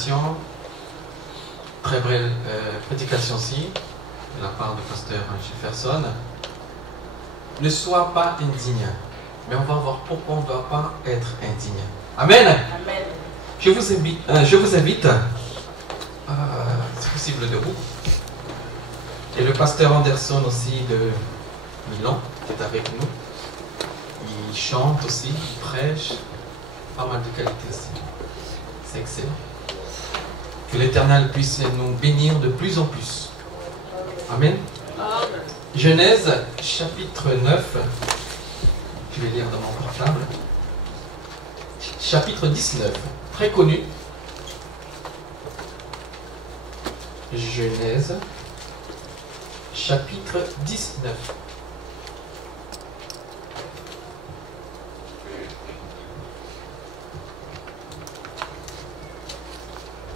prédication, très belle prédication aussi, de la part du pasteur Jefferson. Ne sois pas indigne, mais on va voir pourquoi on ne doit pas être indigne. Amen. Amen. Je vous invite, c'est possible debout, et le pasteur Anderson aussi de Milan, qui est avec nous. Il chante aussi, il prêche, pas mal de qualité aussi. C'est excellent. Que l'Éternel puisse nous bénir de plus en plus. Amen. Amen. Genèse, chapitre 9. Je vais lire dans mon portable. Chapitre 19, très connu. Genèse, chapitre 19.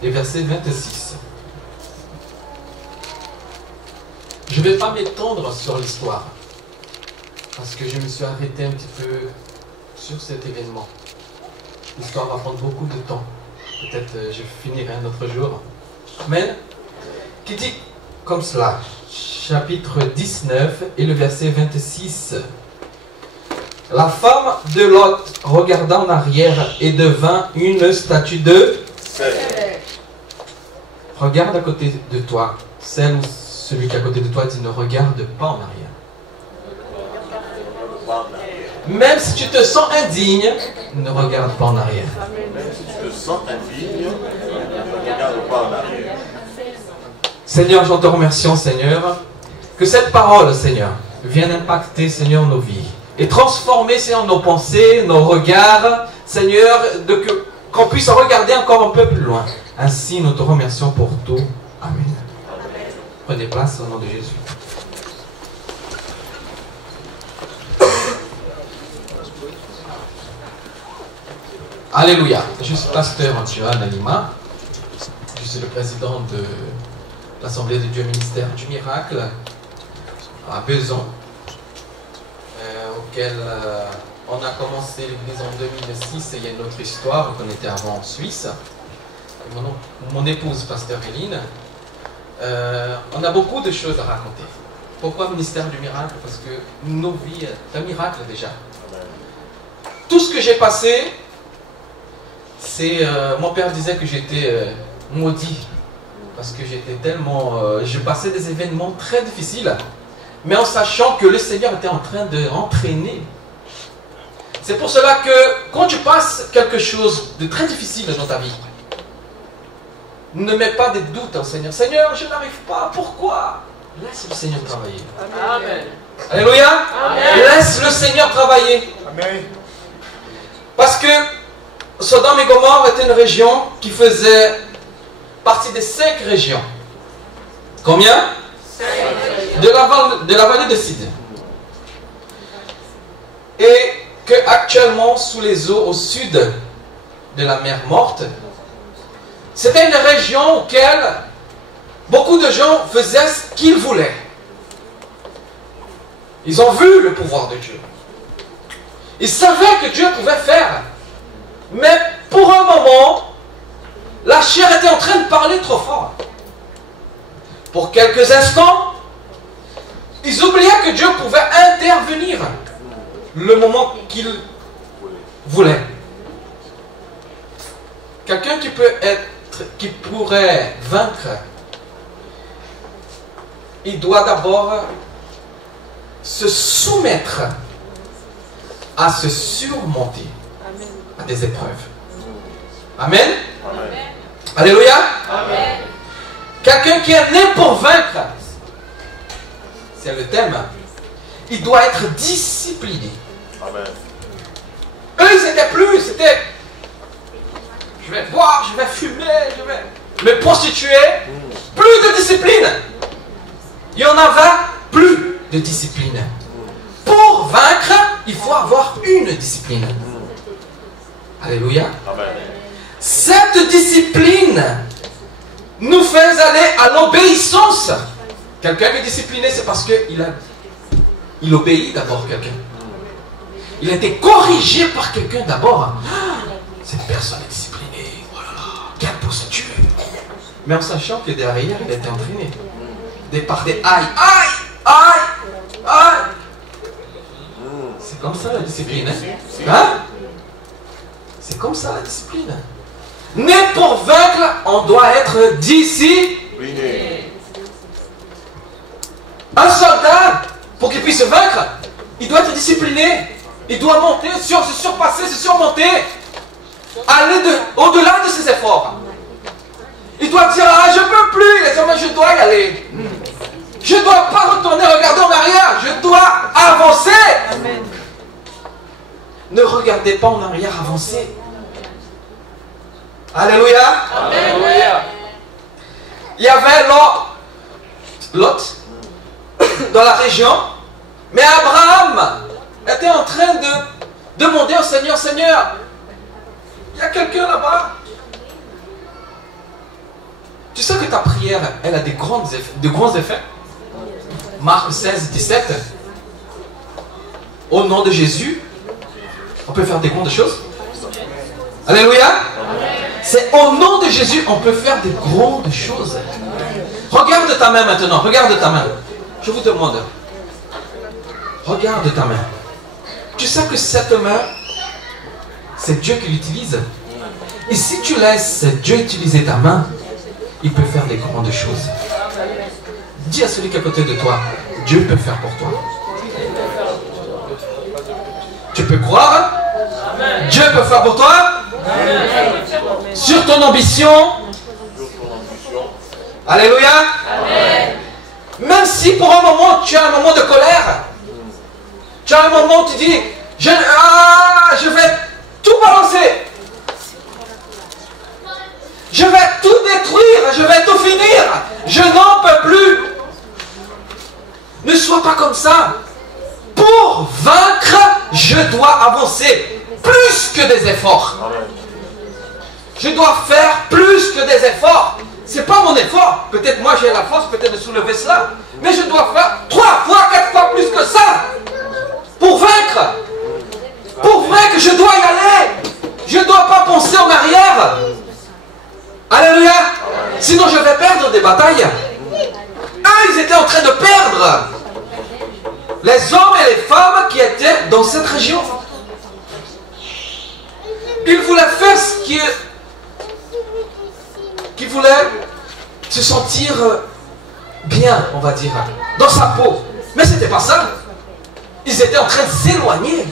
Et verset 26. Je ne vais pas m'étendre sur l'histoire, parce que je me suis arrêté un petit peu sur cet événement. L'histoire va prendre beaucoup de temps. Peut-être je finirai un autre jour. Amen. Qui dit comme cela, chapitre 19 et le verset 26. La femme de Lot regarda en arrière et devint une statue de sel. Regarde à côté de toi. Celle ou celui qui est à côté de toi dit ne regarde pas en arrière. Même si tu te sens indigne, ne regarde pas en arrière. Même si tu te sens indigne, ne regarde pas en arrière. Seigneur, j'en te remercie, Seigneur, que cette parole, Seigneur, vienne impacter, Seigneur, nos vies et transformer, Seigneur, nos pensées, nos regards, Seigneur, qu'on puisse regarder encore un peu plus loin. Ainsi, nous te remercions pour tout. Amen. Prenez place au nom de Jésus. Alléluia. Je suis pasteur Antoine Alima. Je suis le président de l'Assemblée de Dieu Ministère du Miracle à Besançon, auquel on a commencé l'église en 2006 et il y a une autre histoire qu'on était avant en Suisse. Mon épouse, pasteur Eline, on a beaucoup de choses à raconter. Pourquoi Ministère du Miracle? Parce que nos vies, c'est un miracle déjà. Tout ce que j'ai passé, c'est... mon père disait que j'étais maudit. Parce que j'étais tellement... je passais des événements très difficiles. Mais en sachant que le Seigneur était en train de m'entraîner. C'est pour cela que quand tu passes quelque chose de très difficile dans ta vie, ne mets pas des doutes au Seigneur. Seigneur, je n'arrive pas. Pourquoi? Laisse le Seigneur travailler. Amen. Alléluia. Amen. Laisse le Seigneur travailler. Amen. Parce que Sodome et Gomorrhe était une région qui faisait partie des 5 régions. Combien? 5. De la vallée de Sidon. Et que actuellement, sous les eaux au sud de la mer Morte, c'était une région auquel beaucoup de gens faisaient ce qu'ils voulaient. Ils ont vu le pouvoir de Dieu. Ils savaient que Dieu pouvait faire. Mais pour un moment, la chair était en train de parler trop fort. Pour quelques instants, ils oubliaient que Dieu pouvait intervenir le moment qu'il voulait. Quelqu'un qui pourrait vaincre, il doit d'abord se soumettre à se surmonter à des épreuves. Amen. Amen. Alléluia. Amen. Quelqu'un qui est né pour vaincre, c'est le thème, il doit être discipliné. Amen. Eux, ils n'étaient plus, c'était je vais boire, je vais fumer, je vais me prostituer. Plus de discipline. Il y en avait plus de discipline. Pour vaincre, il faut avoir une discipline. Alléluia. Amen. Cette discipline nous fait aller à l'obéissance. Quelqu'un qui est discipliné, c'est parce qu'il obéit d'abord quelqu'un. Il a été corrigé par quelqu'un d'abord. Cette personne est disciplinée. Voilà. Quelle procédure. Mais en sachant que derrière, il était entraîné. Par des aïe, aïe, aïe, aïe. C'est comme ça la discipline. Hein? C'est comme ça la discipline. Né pour vaincre, on doit être discipliné. Un soldat, pour qu'il puisse vaincre, il doit être discipliné. Il doit monter, se surpasser, se surmonter. Aller au-delà de ses efforts. Il doit dire, ah, je ne peux plus, les hommes, je dois y aller. Je ne dois pas retourner, regarder en arrière. Je dois avancer. Amen. Ne regardez pas en arrière, avancez. Alléluia. Alléluia. Il y avait Lot dans la région, mais Abraham était en train de demander au Seigneur, Seigneur, il y a quelqu'un là-bas. Tu sais que ta prière, elle a de grands effets. Marc 16, 17. Au nom de Jésus, on peut faire des grandes choses. Alléluia. C'est au nom de Jésus, on peut faire des grandes choses. Regarde ta main maintenant. Regarde ta main. Je vous demande. Regarde ta main. Tu sais que cette main, c'est Dieu qui l'utilise. Et si tu laisses Dieu utiliser ta main, il peut faire des grandes choses. Dis à celui qui est à côté de toi, Dieu peut faire pour toi. Tu peux croire. Dieu peut faire pour toi. Sur ton ambition. Alléluia. Même si pour un moment tu as un moment de colère, tu as un moment où tu dis, je vais tout balancer. Je vais tout détruire, je vais tout finir. Je n'en peux plus. Ne sois pas comme ça. Pour vaincre, je dois avancer plus que des efforts. Je dois faire plus que des efforts. Ce n'est pas mon effort. Peut-être moi j'ai la force peut-être de soulever cela. Mais je dois faire 3 fois, 4 fois plus que ça. Pour vaincre. Pour vaincre, je dois y aller. Je ne dois pas penser en arrière. Alléluia. Sinon je vais perdre des batailles. Eux, ils étaient en train de perdre. Les hommes et les femmes qui étaient dans cette région. Ils voulaient faire ce qui voulait se sentir bien, on va dire, dans sa peau. Mais ce n'était pas ça. Ils étaient en train de s'éloigner.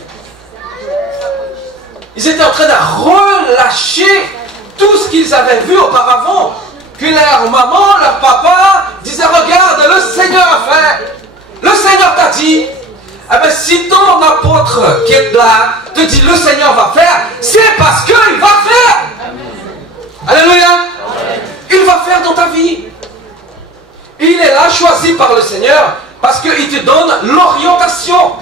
Ils étaient en train de relâcher tout ce qu'ils avaient vu auparavant. Que leur maman, leur papa disaient, regarde, le Seigneur a fait. Le Seigneur t'a dit. Eh bien, si ton apôtre qui est là te dit le Seigneur va faire, c'est parce qu'il va faire. Alléluia. Il va faire dans ta vie. Il est là choisi par le Seigneur parce qu'il te donne l'orientation.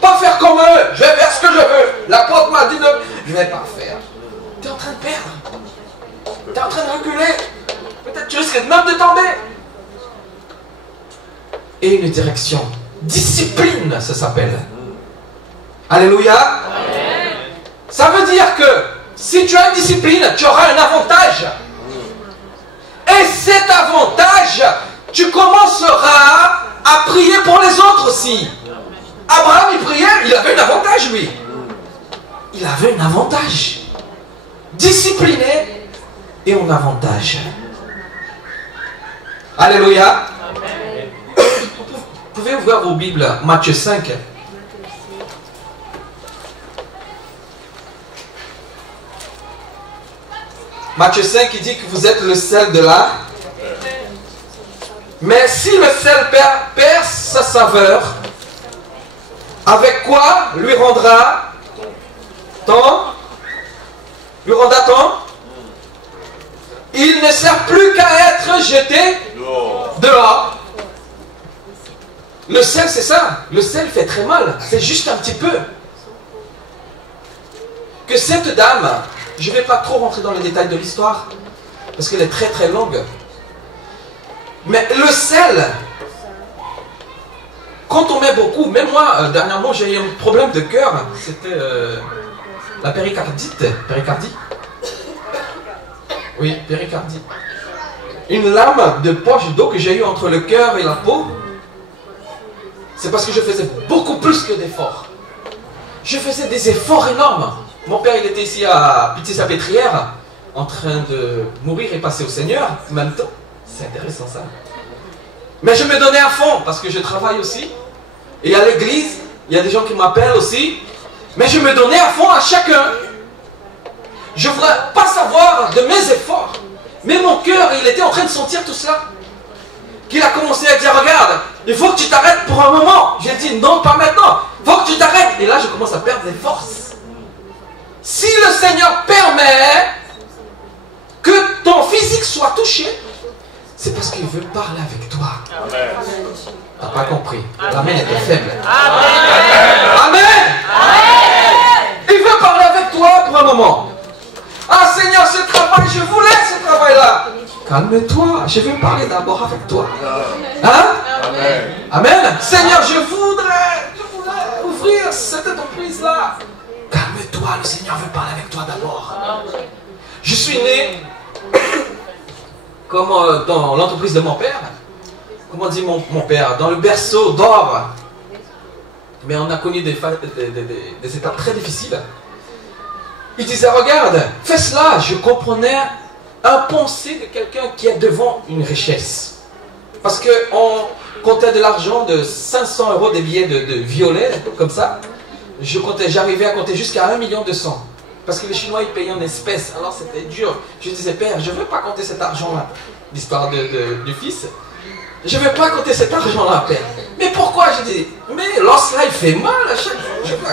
Pas faire comme eux. Je vais faire ce que je veux. L'apôtre m'a dit de... Je ne vais pas faire. Tu es en train de perdre. Tu es en train de reculer. Peut-être tu risques même de tomber. Et une direction. Discipline, ça s'appelle. Alléluia. Amen. Ça veut dire que si tu as une discipline, tu auras un avantage. Et cet avantage, tu commenceras à prier pour les autres aussi. Abraham, il priait, il avait un avantage, lui. Il avait un avantage. Discipliné et un avantage. Alléluia. Vous pouvez ouvrir vos Bibles, Matthieu 5. Matthieu 5, il dit que vous êtes le sel de la. Mais si le sel perd sa saveur, avec quoi lui rendra-t-on? Il ne sert plus qu'à être jeté dehors. Le sel, c'est ça. Le sel fait très mal. C'est juste un petit peu. Que cette dame, je ne vais pas trop rentrer dans les détails de l'histoire, parce qu'elle est très très longue. Mais le sel, quand on met beaucoup, même moi, dernièrement, j'ai eu un problème de cœur. C'était la péricardite. Péricardie. Oui, péricardie. une lame de poche d'eau que j'ai eue entre le cœur et la peau, c'est parce que je faisais beaucoup plus que d'efforts. Je faisais des efforts énormes. Mon père, il était ici à Pitié-Salpêtrière, en train de mourir et passer au Seigneur en même temps. C'est intéressant ça. Mais je me donnais à fond parce que je travaille aussi. Et à l'église, il y a des gens qui m'appellent aussi. Mais je me donnais à fond à chacun. Je ne voudrais pas savoir de mes efforts. Mais mon cœur, il était en train de sentir tout cela. Qu'il a commencé à dire, regarde, il faut que tu t'arrêtes pour un moment. J'ai dit, non, pas maintenant. Il faut que tu t'arrêtes. Et là, je commence à perdre des forces. Si le Seigneur permet que ton physique soit touché, c'est parce qu'il veut parler avec toi. Amen. T'as pas compris. L'amen était faible. Amen. Amen. Il veut parler avec toi pour un moment. Ah Seigneur, ce travail, je voulais ce travail-là. Calme-toi, je veux parler d'abord avec toi. Hein? Amen. Amen. Seigneur, je voudrais ouvrir cette entreprise-là. Calme-toi, le Seigneur veut parler avec toi d'abord. Je suis né comme dans l'entreprise de mon père. Comment dit mon père? Dans le berceau d'or. Mais on a connu des étapes très difficiles. Il disait, regarde, fais cela. Je comprenais un pensée de quelqu'un qui est devant une richesse. Parce qu'on comptait de l'argent de 500 €, des billets de violet, comme ça. J'arrivais à compter jusqu'à 1 200 000. Parce que les Chinois, ils payaient en espèces. Alors c'était dur. Je disais, Père, je ne veux pas compter cet argent-là. L'histoire du fils. Je ne veux pas compter cet argent-là, Père. Mais pourquoi? Je dis, mais lorsque-là, il fait mal à chaque fois.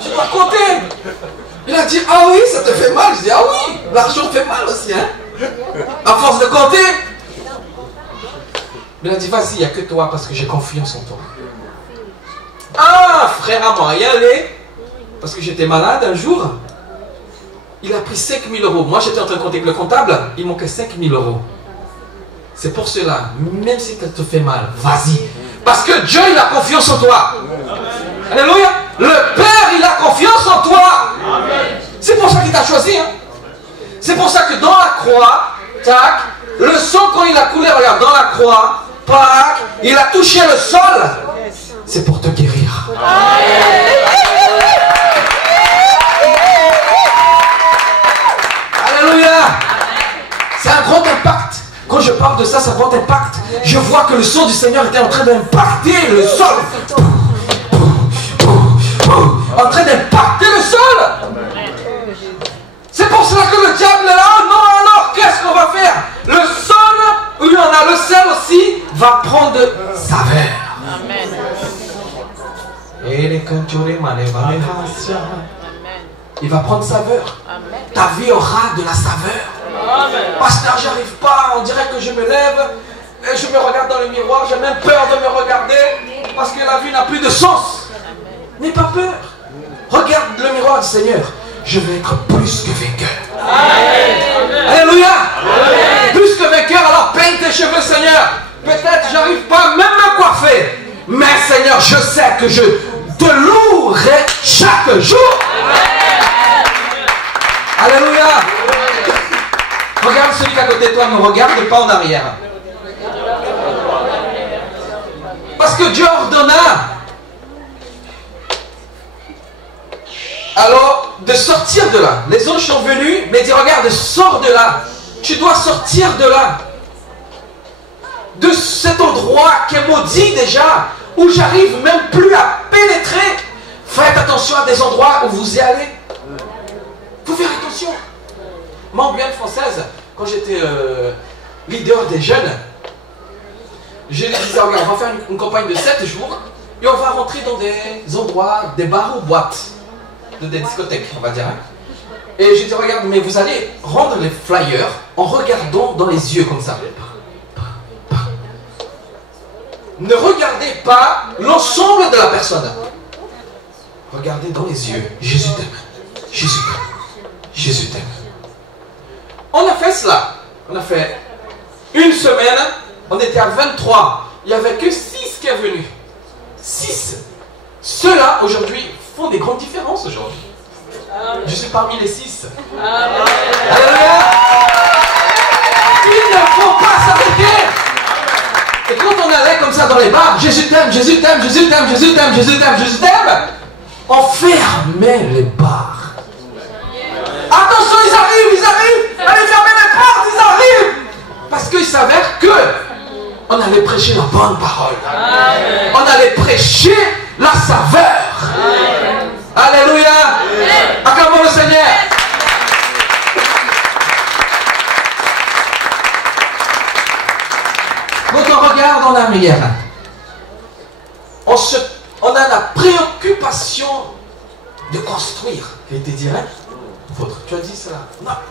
Je dois compter. Il a dit, ah oui, ça te fait mal. Je dis, ah oui, l'argent fait mal aussi, hein. À force de compter. Il a dit, vas-y, il n'y a que toi parce que j'ai confiance en toi. Ah, frère à moi, y aller. Parce que j'étais malade un jour. Il a pris 5 000 €. Moi, j'étais en train de compter avec le comptable. Il manquait 5 000 €. C'est pour cela, même si ça te fait mal, vas-y. Parce que Dieu, il a confiance en toi. Alléluia. Le Père, il a confiance en toi. C'est pour ça qu'il t'a choisi. Hein? C'est pour ça que dans la croix, tac, le sang, quand il a coulé, regarde, dans la croix, tac, il a touché le sol. C'est pour te guérir. Alléluia. C'est un grand impact. Quand je parle de ça, ça a un grand impact. Je vois que le sang du Seigneur était en train d'impacter le sol. En train d'impacter le sol. C'est pour cela que le diable est là. Oh non, alors, qu'est-ce qu'on va faire? Le sol, où il y en a le sel aussi, va prendre saveur. Amen. Il va prendre saveur. Amen. Ta vie aura de la saveur. Amen. Pasteur, j'arrive pas, on dirait que je me lève, et je me regarde dans le miroir, j'ai même peur de me regarder, parce que la vie n'a plus de sens. N'aie pas peur. Regarde le miroir du Seigneur. Je vais être plus que vainqueur. Amen. Alléluia. Amen. Plus que vainqueur, alors peigne tes cheveux, Seigneur. Peut-être j'arrive pas même à coiffer, mais Seigneur, je sais que je te louerai chaque jour. Amen. Alléluia. Regarde celui qui est à côté de toi, ne regarde pas en arrière. Parce que Dieu ordonna alors de sortir de là. Les anges sont venus, mais dit regarde, sors de là. Tu dois sortir de là. De cet endroit qui est maudit déjà, où j'arrive même plus à pénétrer. Faites attention à des endroits où vous y allez. Faut faire attention. Moi, en Guyane française, quand j'étais leader des jeunes, je les disais, regarde, on va faire une campagne de 7 jours et on va rentrer dans des endroits, des bars ou boîtes, des discothèques, on va dire. Et je dis, regarde, mais vous allez rendre les flyers en regardant dans les yeux comme ça. Ne regardez pas l'ensemble de la personne. Regardez dans les yeux. Jésus t'aime. Jésus t'aime. Jésus t'aime. On a fait cela. On a fait une semaine. On était à 23. Il n'y avait que 6 qui sont venus. 6. Ceux-là, aujourd'hui, font des grandes différences aujourd'hui. Je suis parmi les 6. Alléluia. dans les bars, Jésus t'aime, Jésus t'aime, Jésus t'aime, Jésus t'aime, Jésus t'aime, Jésus t'aime. On fermait les bars. Attention, ils arrivent. Allez fermer les portes, ils arrivent. Parce qu'ils s'avère que on allait prêcher la bonne parole. Amen. On allait prêcher la saveur. Amen. Alléluia. Acclamons le Seigneur. Quand on regarde en arrière, on a la préoccupation de construire. Qui a été dit, hein? Tu as dit cela.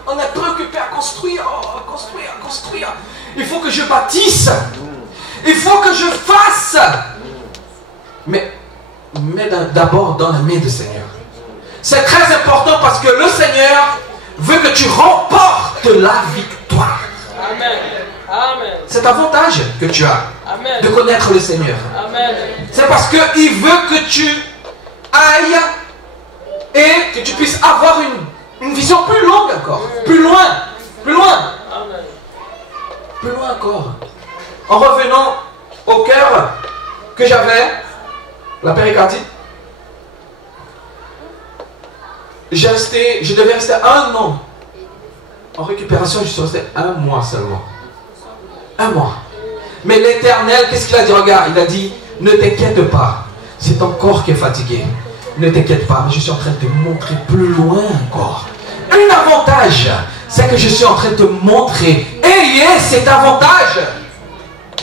On est préoccupé à construire, construire. Il faut que je bâtisse. Il faut que je fasse. Mais d'abord dans la main du Seigneur. C'est très important parce que le Seigneur veut que tu remportes la victoire. Amen. Amen. C'est l'avantage que tu as. Amen. De connaître le Seigneur. Amen. C'est parce qu'il veut que tu ailles et que tu puisses avoir une vision plus longue encore. Plus loin. Plus loin. Amen. Plus loin encore. En revenant au cœur que j'avais, la péricardie, je devais rester 1 an. En récupération, je suis resté 1 mois seulement. 1 mois. Mais l'Éternel, qu'est-ce qu'il a dit? Regarde, il a dit, ne t'inquiète pas. C'est ton corps qui est fatigué. Ne t'inquiète pas, mais je suis en train de te montrer plus loin encore. Un avantage, c'est que je suis en train de te montrer. Ayez cet avantage.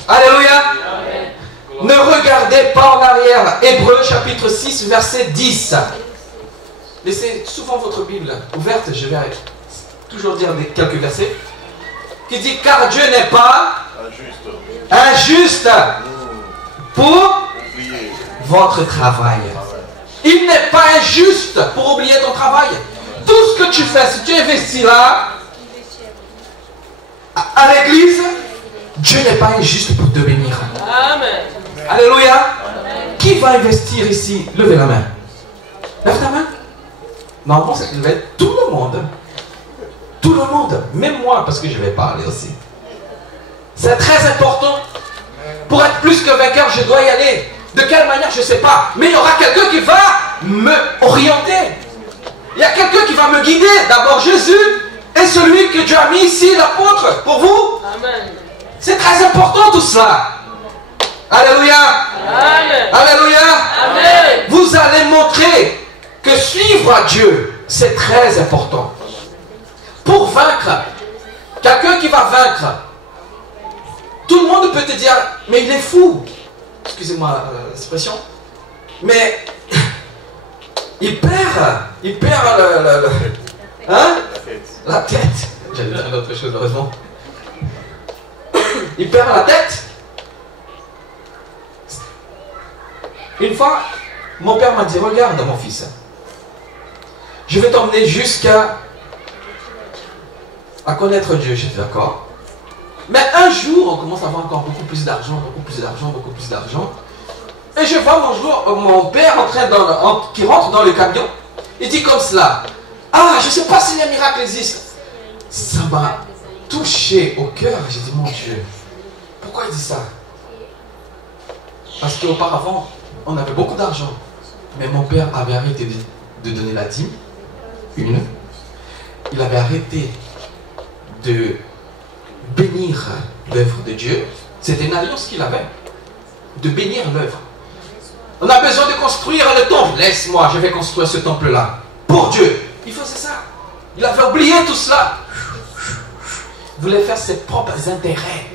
Alléluia. Amen. Ne regardez pas en arrière. Hébreux chapitre 6, verset 10. Laissez souvent votre Bible ouverte. Je vais toujours dire quelques versets. Qui dit, car Dieu n'est pas injuste pour votre travail. Il n'est pas injuste pour oublier ton travail. Tout ce que tu fais, si tu investis là, à l'église, Dieu n'est pas injuste pour te bénir. Amen. Alléluia. Amen. Qui va investir ici? Levez la main. Lève ta main. Normalement, ça va être tout le monde. Tout le monde. Même moi, parce que je vais parler aussi. C'est très important. Pour être plus que vainqueur, je dois y aller. De quelle manière, je ne sais pas. Mais il y aura quelqu'un qui va me orienter. Il y a quelqu'un qui va me guider. D'abord Jésus et celui que Dieu a mis ici, l'apôtre, pour vous. Amen. C'est très important tout cela. Alléluia. Amen. Alléluia. Amen. Vous allez montrer que suivre Dieu, c'est très important. Pour vaincre, quelqu'un qui va vaincre, tout le monde peut te dire, mais il est fou. Excusez-moi l'expression. Mais il perd la tête. J'allais dire une autre chose, heureusement. Il perd la tête. Une fois, mon père m'a dit, regarde mon fils, je vais t'emmener jusqu'à connaître Dieu. J'étais d'accord. Mais un jour, on commence à avoir encore beaucoup plus d'argent, beaucoup plus d'argent. Et je vois mon père qui rentre dans le camion. Il dit comme cela, ah, je ne sais pas si les miracles existent. Ça m'a touché au cœur. J'ai dit, mon Dieu, pourquoi il dit ça? Parce qu'auparavant, on avait beaucoup d'argent. Mais mon père avait arrêté de donner la dîme. Il avait arrêté de bénir l'œuvre de Dieu. C'était une alliance qu'il avait. De bénir l'œuvre. On a besoin de construire le temple. Laisse-moi, je vais construire ce temple-là. Pour Dieu. Il faisait ça. Il avait oublié tout cela. Il voulait faire ses propres intérêts.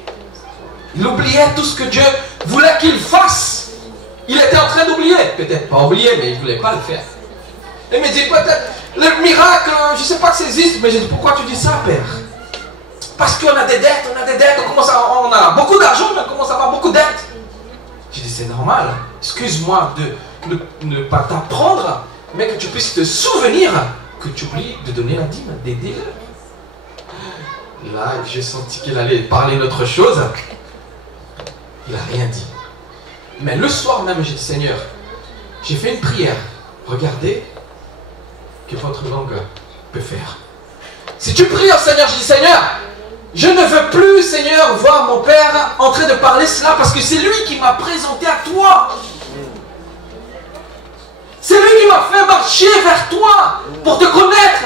Il oubliait tout ce que Dieu voulait qu'il fasse. Il était en train d'oublier. Peut-être pas oublier, mais il ne voulait pas le faire. Il me dit peut-être, le miracle, je ne sais pas que ça existe, mais je dis, pourquoi tu dis ça, Père? Parce qu'on a des dettes, on a beaucoup d'argent, mais on commence à avoir beaucoup de dettes. J'ai dit, c'est normal. Excuse-moi de ne pas t'apprendre, mais que tu puisses te souvenir que tu oublies de donner la dîme, d'aider-le. Là, j'ai senti qu'il allait parler d'autre chose. Il n'a rien dit. Mais le soir même, j'ai dit, Seigneur, j'ai fait une prière. Regardez que votre langue peut faire. Si tu pries au Seigneur, je dis, Seigneur, Je ne veux plus, Seigneur, voir mon père en train de parler cela parce que c'est lui qui m'a présenté à toi. C'est lui qui m'a fait marcher vers toi pour te connaître.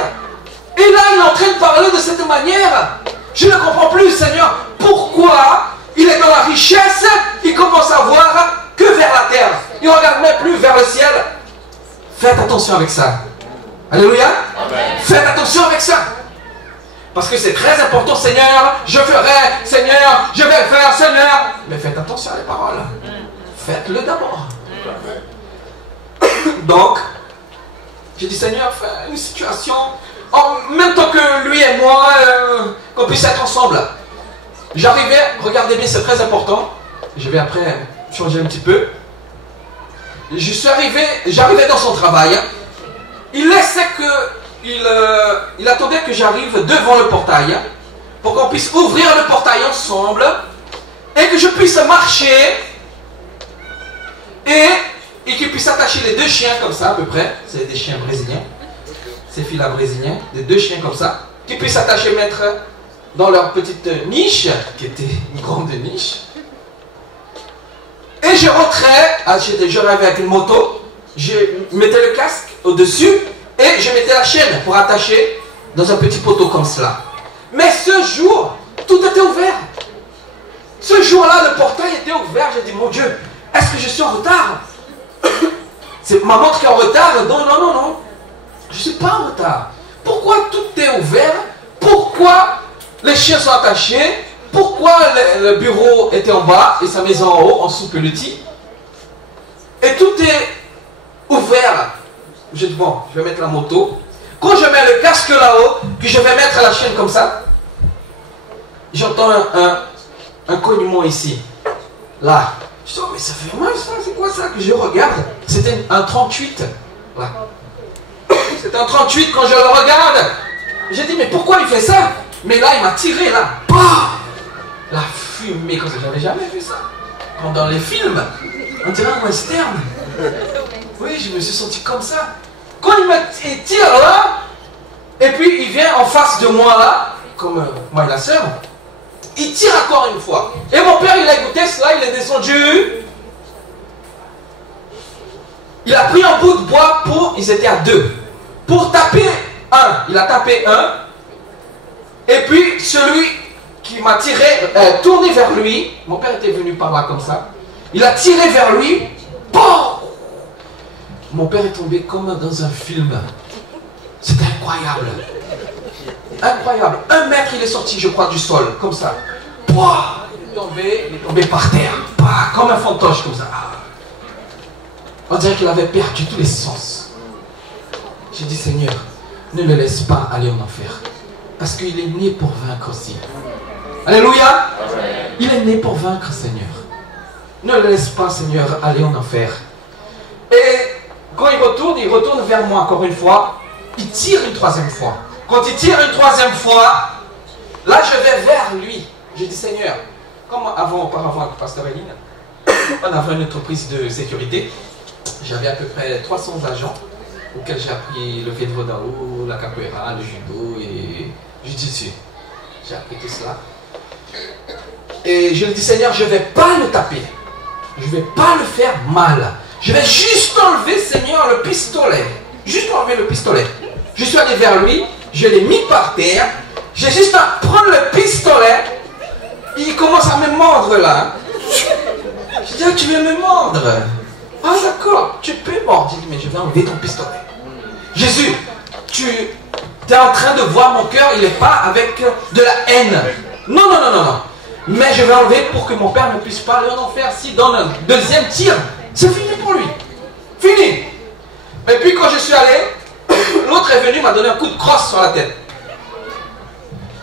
Et là, il est en train de parler de cette manière. Je ne comprends plus, Seigneur, pourquoi il est dans la richesse, il commence à voir que vers la terre. Il ne regarde même plus vers le ciel. Faites attention avec ça. Alléluia. Amen. Faites attention avec ça. Parce que c'est très important, Seigneur, je ferai, Seigneur, je vais le faire, Seigneur. Mais faites attention à les paroles. Faites-le d'abord. Donc, j'ai dit, Seigneur, fais une situation, en même temps que lui et moi, qu'on puisse être ensemble. J'arrivais, regardez bien, c'est très important. Je vais après changer un petit peu. J'arrivais dans son travail. Il laissait il attendait que j'arrive devant le portail pour qu'on puisse ouvrir le portail ensemble et que je puisse marcher et qu'il puisse attacher les deux chiens comme ça à peu près. C'est des chiens brésiliens. Ces filles-là brésiliens, des deux chiens comme ça, qui puissent attacher, mettre dans leur petite niche, qui était une grande niche. Et je rentrais, je rêvais avec une moto, je mettais le casque au-dessus et je mettais la chaîne pour attacher dans un petit poteau comme cela. Mais ce jour, tout était ouvert. Ce jour-là, le portail était ouvert. J'ai dit, mon Dieu, est-ce que je suis en retard? C'est ma montre qui est en retard? Non, non, non, non. Je ne suis pas en retard. Pourquoi tout est ouvert? Pourquoi les chiens sont attachés? Pourquoi le bureau était en bas et sa maison en haut, en sous-pelotis? Et tout est ouvert. J'ai dit, bon, je vais mettre la moto. Quand je mets le casque là-haut, puis je vais mettre la chaîne comme ça, j'entends un cognement ici. Là. Je dis, oh, mais ça fait mal ça, c'est quoi ça? Que je regarde. C'était un 38. Là. C'était un 38 quand je le regarde. J'ai dit, mais pourquoi il fait ça? Mais là, il m'a tiré là. Bah, la fumée, comme ça, j'avais jamais vu ça. Comme dans les films. On dirait un western. Oui, je me suis senti comme ça. Quand il tire là, et puis il vient en face de moi là, comme moi et la sœur, il tire encore une fois. Et mon père, il a écouté cela, il est descendu. Il a pris un bout de bois ils étaient à deux. Pour taper un, il a tapé un. Et puis celui qui m'a tiré, tourné vers lui, mon père était venu par là comme ça. Il a tiré vers lui. Bon! Mon père est tombé comme dans un film. C'était incroyable. Incroyable. 1 mètre, il est sorti, je crois, du sol, comme ça. Pouah, il est tombé par terre. Pouah, comme un fantoche, comme ça. On dirait qu'il avait perdu tous les sens. J'ai dit, Seigneur, ne le laisse pas aller en enfer. Parce qu'il est né pour vaincre aussi. Alléluia. Il est né pour vaincre, Seigneur. Ne le laisse pas, Seigneur, aller en enfer. Et quand il retourne vers moi encore une fois. Il tire une 3e fois. Quand il tire une 3e fois, là je vais vers lui. J'ai dit, Seigneur, comme auparavant avec Pasteur Eline, on avait une entreprise de sécurité. J'avais à peu près 300 agents auxquels j'ai appris le Vedro Dao, la capoeira, le judo et le jiu-jitsu. J'ai appris tout cela. Et je lui dis, Seigneur, je ne vais pas le taper. Je ne vais pas le faire mal. Je vais juste enlever, Seigneur, le pistolet. Juste enlever le pistolet. Je suis allé vers lui, je l'ai mis par terre. J'ai juste à prendre le pistolet. Il commence à me mordre là. Je dis, ah, tu veux me mordre? Ah d'accord, tu peux mordre. J'ai dit, mais je vais enlever ton pistolet. Jésus, tu es en train de voir mon cœur, il n'est pas avec de la haine. Non, non, non, non, non. Mais je vais enlever pour que mon père ne puisse pas aller en enfer. Si dans un deuxième tir, c'est fini pour lui. Fini. Et puis quand je suis allé, l'autre est venu, m'a donné un coup de crosse sur la tête.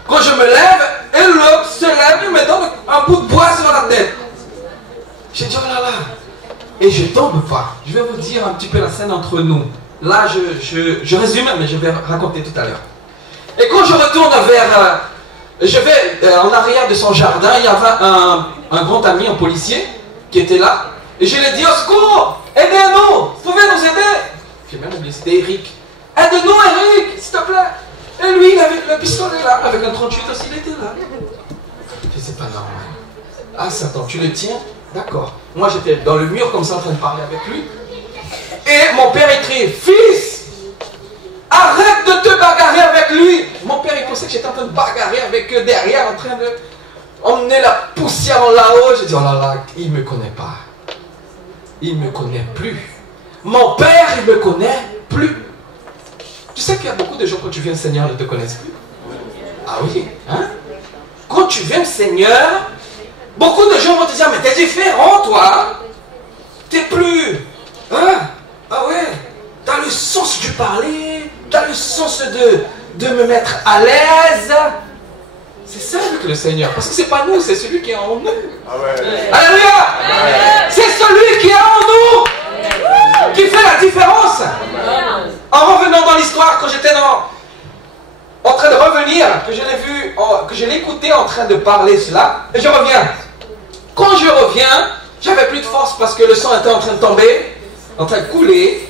Quand je me lève, et l'autre se lève, il me donne un bout de bois sur la tête. J'ai dit, oh là là. Et je tombe pas. Je vais vous dire un petit peu la scène entre nous. Là, je résume, mais je vais raconter tout à l'heure. Et quand je retourne vers... je vais en arrière de son jardin, il y avait un grand ami, un policier, qui était là. Et je lui ai dit, au secours, aidez-nous, vous pouvez nous aider. J'ai même oublié, c'était Eric. Aide-nous, Eric, s'il te plaît. Et lui, il avait le pistolet là, avec un 38 aussi, il était là. Hein? Je dis, c'est pas normal. Ah, Satan, tu le tiens? D'accord. Moi, j'étais dans le mur comme ça en train de parler avec lui. Et mon père écrit, fils, arrête de te bagarrer avec lui. Mon père, il pensait que j'étais en train de bagarrer avec eux derrière, en train de emmener la poussière en là-haut. J'ai dit, oh là là, il ne me connaît pas. Il ne me connaît plus. Mon père, il ne me connaît plus. Tu sais qu'il y a beaucoup de gens, quand tu viens au Seigneur, ne te connaissent plus. Ah oui, hein? Quand tu viens au Seigneur, beaucoup de gens vont te dire, mais t'es différent, toi. T'es plus... Hein? Ah ouais, t'as le sens du parler, t'as le sens de me mettre à l'aise. C'est ça avec le Seigneur. Parce que c'est pas nous, c'est celui qui est en nous. Ah ouais. Alléluia! C'est celui qui est en nous qui fait la différence. En revenant dans l'histoire, quand j'étais en train de revenir, que je l'ai vu, que je l'ai écouté en train de parler cela, et je reviens. Quand je reviens, j'avais plus de force parce que le sang était en train de tomber, en train de couler.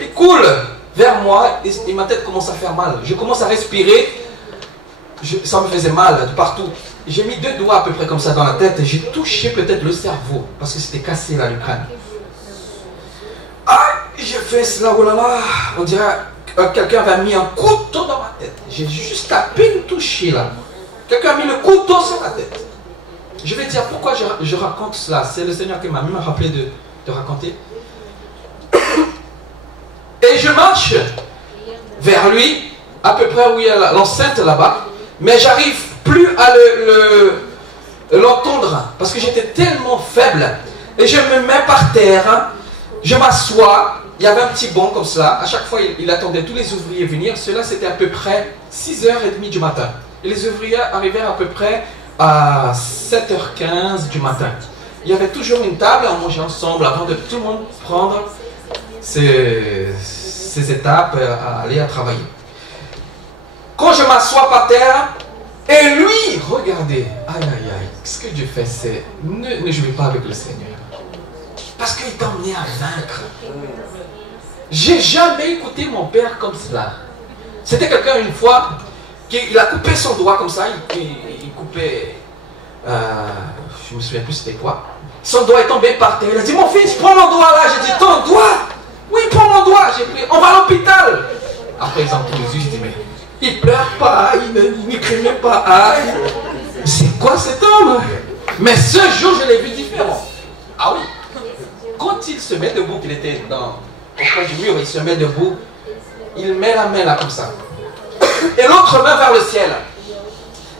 Il coule vers moi et ma tête commence à faire mal. Je commence à respirer. Ça me faisait mal de partout. J'ai mis 2 doigts à peu près comme ça dans la tête et j'ai touché peut-être le cerveau parce que c'était cassé là, le crâne. Ah, j'ai fait cela, oh là là, on dirait que quelqu'un avait mis un couteau dans ma tête. J'ai juste à peine touché là. Quelqu'un a mis le couteau sur ma tête. Je vais dire pourquoi je raconte cela. C'est le Seigneur qui m'a même rappelé de raconter. Et je marche vers lui, à peu près où il y a l'enceinte là-bas, mais j'arrive plus à l'entendre parce que j'étais tellement faible. Et je me mets par terre, je m'assois, il y avait un petit banc comme ça. À chaque fois, il attendait tous les ouvriers venir. Cela, c'était à peu près 6h30 du matin. Et les ouvriers arrivaient à peu près à 7h15 du matin. Il y avait toujours une table, on mangeait ensemble avant de tout le monde prendre ces étapes à aller à travailler. Quand je m'assois par terre, et lui, regardez, aïe aïe aïe, ce que Dieu fait, c'est ne jouez pas avec le Seigneur. Parce qu'il t'a emmené à vaincre. J'ai jamais écouté mon père comme cela. C'était quelqu'un une fois, il a coupé son doigt comme ça, il coupait, je me souviens plus c'était quoi. Son doigt est tombé par terre, il a dit, mon fils, prends mon doigt là. J'ai dit, ton doigt? Oui, prends mon doigt. J'ai pris, on va à l'hôpital. Après ils ont pris les yeux, j'ai dit, mais il pleure pas, il ne crie même pas. Aïe, c'est quoi cet homme? Mais ce jour, je l'ai vu différent. Ah oui. Quand il se met debout, qu'il était au coin du mur, il se met debout, il met la main là comme ça. Et l'autre main vers le ciel.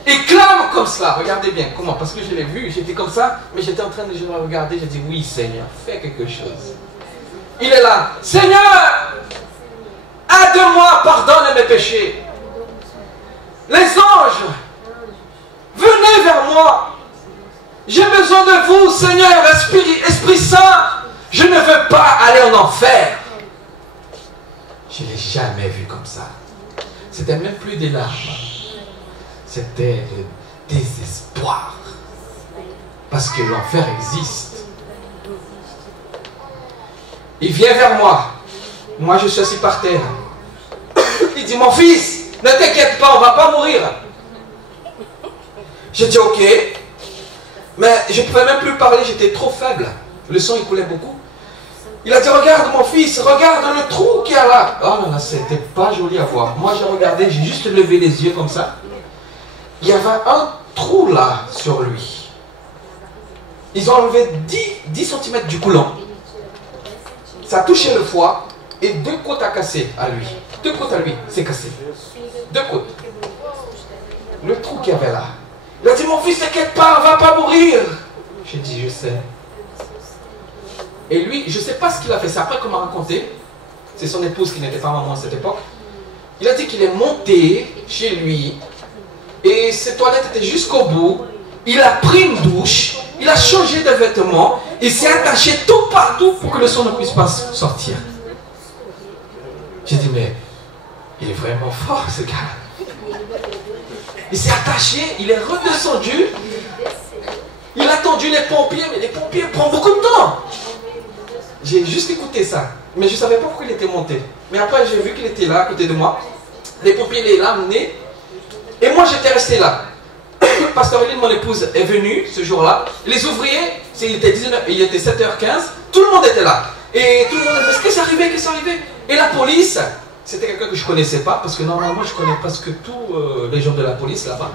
Il clame comme cela. Regardez bien comment, parce que je l'ai vu, j'étais comme ça, mais j'étais en train de le regarder, j'ai dit, oui Seigneur, fais quelque chose. Il est là, Seigneur, aide-moi, pardonne mes péchés. Les anges, venez vers moi. J'ai besoin de vous, Seigneur, Esprit Saint. Je ne veux pas aller en enfer. Je ne l'ai jamais vu comme ça. C'était même plus des larmes. C'était le désespoir. Parce que l'enfer existe. Il vient vers moi. Moi, je suis assis par terre. Il dit, mon fils, ne t'inquiète pas, on ne va pas mourir. J'ai dit, ok. Mais je ne pouvais même plus parler, j'étais trop faible. Le sang, il coulait beaucoup. Il a dit, regarde mon fils, regarde le trou qu'il y a là. Oh là, c'était pas joli à voir. Moi, j'ai regardé, j'ai juste levé les yeux comme ça. Il y avait un trou là sur lui. Ils ont enlevé 10 cm du coulant. Ça a touché le foie et 2 côtes à casser à lui. 2 côtes à lui, c'est cassé. 2 côtes. Le trou qu'il y avait là. Il a dit, mon fils, t'inquiète pas, on va pas mourir. J'ai dit, je sais. Et lui, je ne sais pas ce qu'il a fait. C'est après qu'on m'a raconté. C'est son épouse qui n'était pas maman à cette époque. Il a dit qu'il est monté chez lui. Et ses toilettes étaient jusqu'au bout. Il a pris une douche. Il a changé de vêtements. Il s'est attaché tout partout pour que le sang ne puisse pas sortir. J'ai dit, mais il est vraiment fort ce gars. Il s'est attaché. Il est redescendu. Il a attendu les pompiers. Mais les pompiers prennent beaucoup de temps. J'ai juste écouté ça. Mais je ne savais pas pourquoi il était monté. Mais après, j'ai vu qu'il était là, à côté de moi. Les pompiers l'ont amené. Et moi, j'étais resté là. pasteur Eline, mon épouse, est venue ce jour-là. Les ouvriers, il était 7h15, tout le monde était là. Et tout le monde a dit, qu'est-ce qui est arrivé, qu'est-ce qui est arrivé? Et la police, c'était quelqu'un que je ne connaissais pas, parce que normalement je connais presque tous les gens de la police là-bas.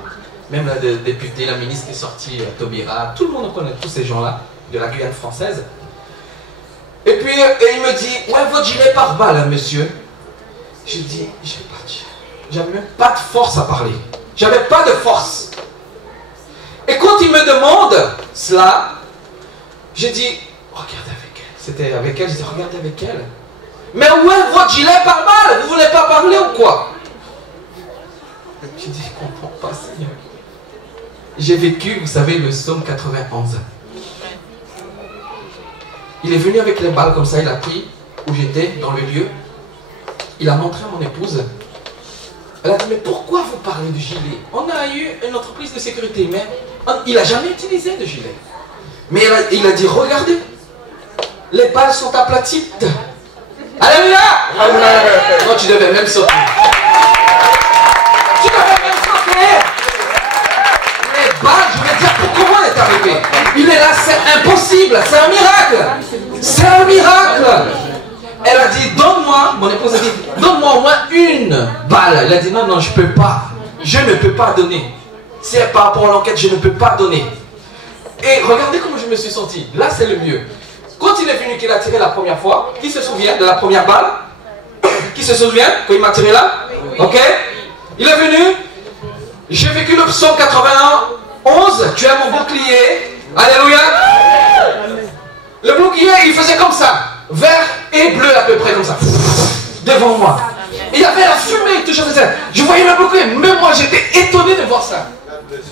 Même la députée, la ministre qui est sortie, Taubira, tout le monde connaît tous ces gens-là, de la Guyane française. Et puis il me dit, ouais, votre gilet par balle, hein, monsieur. Je dis, j'avais même pas de force à parler. J'avais pas de force. Et quand il me demande cela, j'ai dit, regardez avec elle. C'était avec elle, je dis, regardez avec elle. Mais où est votre gilet par balle? Vous voulez pas parler ou quoi? J'ai dit, je comprends pas, Seigneur. J'ai vécu, vous savez, le psaume 91. Il est venu avec les balles comme ça, il a pris où j'étais, dans le lieu. Il a montré à mon épouse. Elle a dit, mais pourquoi vous parlez de gilet? On a eu une entreprise de sécurité, mais il n'a jamais utilisé de gilet. Mais il a dit, regardez, les balles sont aplaties. Alléluia! Non, tu devais même sauter. Tu devais même sauter. Les balles, je vais dire comment elle est arrivée. Il est là, c'est impossible, c'est un miracle. C'est un miracle. Elle a dit, donne-moi, mon épouse a dit, donne-moi au moins une balle. Elle a dit, non, non, je ne peux pas. Je ne peux pas donner. C'est par rapport à l'enquête, je ne peux pas donner. Et regardez comment je me suis senti. Là, c'est le mieux. Quand il est venu, qu'il a tiré la première fois, qui se souvient de la première balle? Qui se souvient quand il m'a tiré là? Ok? Il est venu. J'ai vécu le psaume 91. Tu as mon bouclier. Alléluia. Le bouclier, il faisait comme ça. Vert et bleu à peu près comme ça. Devant moi. Et il y avait la fumée toujours comme ça. Je voyais le bouclier. Même moi, j'étais étonné de voir ça.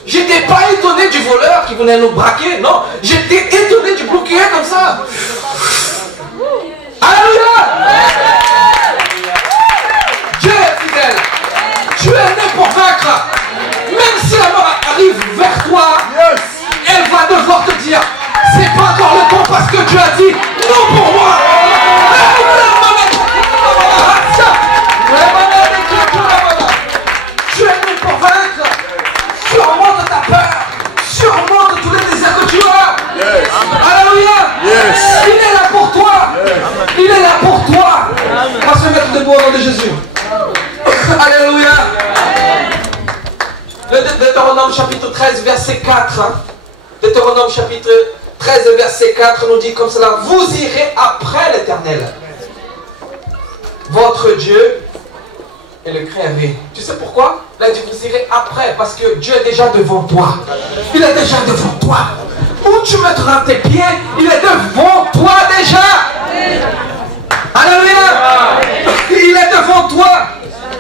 J'étais pas étonné du voleur qui venait nous braquer. Non. J'étais étonné du bouclier comme ça. Alléluia. Dieu est fidèle. Tu es né pour vaincre. Même si la mort arrive vers toi, elle va devoir te dire, c'est pas encore le temps parce que Dieu a dit non pour moi. Tu es né pour vaincre. Surmonte ta peur. Surmonte tous les désirs que tu as. Alléluia. Il est là pour toi. Il est là pour toi. On va se mettre debout au nom de Jésus. Alléluia. Le Deutéronome chapitre 13 verset 4. Deutéronome chapitre 13 verset 4 nous dit comme cela. Vous irez après l'Éternel, votre Dieu, et le créerez. Tu sais pourquoi? Là il dit vous irez après, parce que Dieu est déjà devant toi. Il est déjà devant toi. Où tu mettras tes pieds, il est devant toi déjà. Alléluia. Il est devant toi.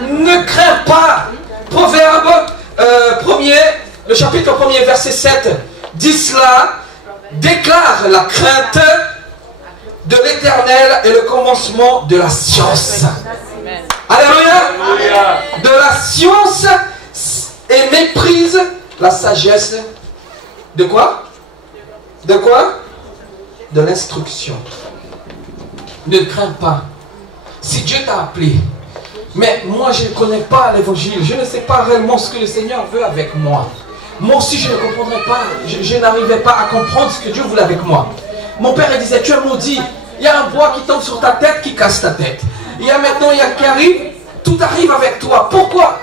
Ne crains pas. Proverbe 1er, le chapitre 1er verset 7 dit cela. Déclare la crainte de l'Éternel et le commencement de la science. Alléluia. De la science et méprise la sagesse. De quoi? De quoi? De l'instruction. Ne crains pas. Si Dieu t'a appelé, mais moi je ne connais pas l'évangile, je ne sais pas réellement ce que le Seigneur veut avec moi. Moi aussi je ne comprendrais pas, je n'arrivais pas à comprendre ce que Dieu voulait avec moi. Mon père il disait, tu es maudit, il y a un bois qui tombe sur ta tête, qui casse ta tête. Il y a maintenant, il y a qui arrive, tout arrive avec toi. Pourquoi?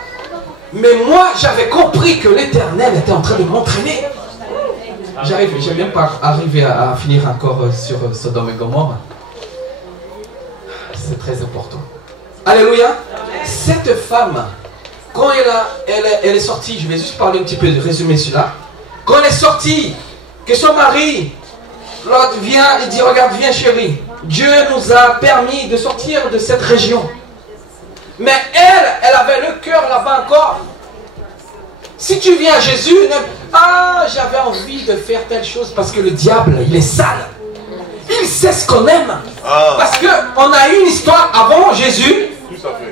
Mais moi j'avais compris que l'Éternel était en train de m'entraîner. J'ai même pas arrivé à finir encore sur Sodome et Gomorrhe. C'est très important. Alléluia. Cette femme, quand elle est sortie, je vais juste parler un petit peu, de résumer cela. Quand elle est sortie, que son mari, l'autre vient et dit, regarde, viens chérie, Dieu nous a permis de sortir de cette région. Mais elle avait le cœur là-bas encore. Si tu viens à Jésus, j'avais envie de faire telle chose parce que le diable, il est sale. Il sait ce qu'on aime. Parce qu'on a eu une histoire avant Jésus.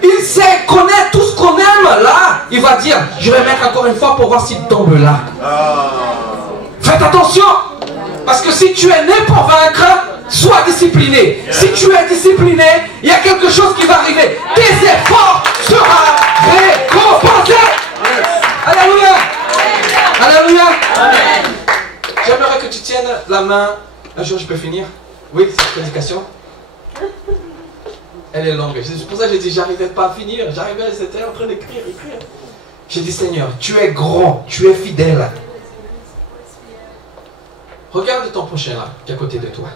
Il sait, connaît tout ce qu'on aime. Là, il va dire, je vais mettre encore une fois pour voir s'il tombe là. Faites attention. Parce que si tu es né pour vaincre, sois discipliné. Si tu es discipliné, il y a quelque chose qui va arriver. Tes efforts seront récompensés. Alléluia. Alléluia. J'aimerais que tu tiennes la main. Un jour, je peux finir? Oui, cette prédication. Elle est longue. C'est pour ça que j'ai dit, j'arrivais pas à finir. J'arrivais, c'était en train d'écrire. J'ai dit, Seigneur, tu es grand, tu es fidèle. Regarde ton prochain là, qui est à côté de toi.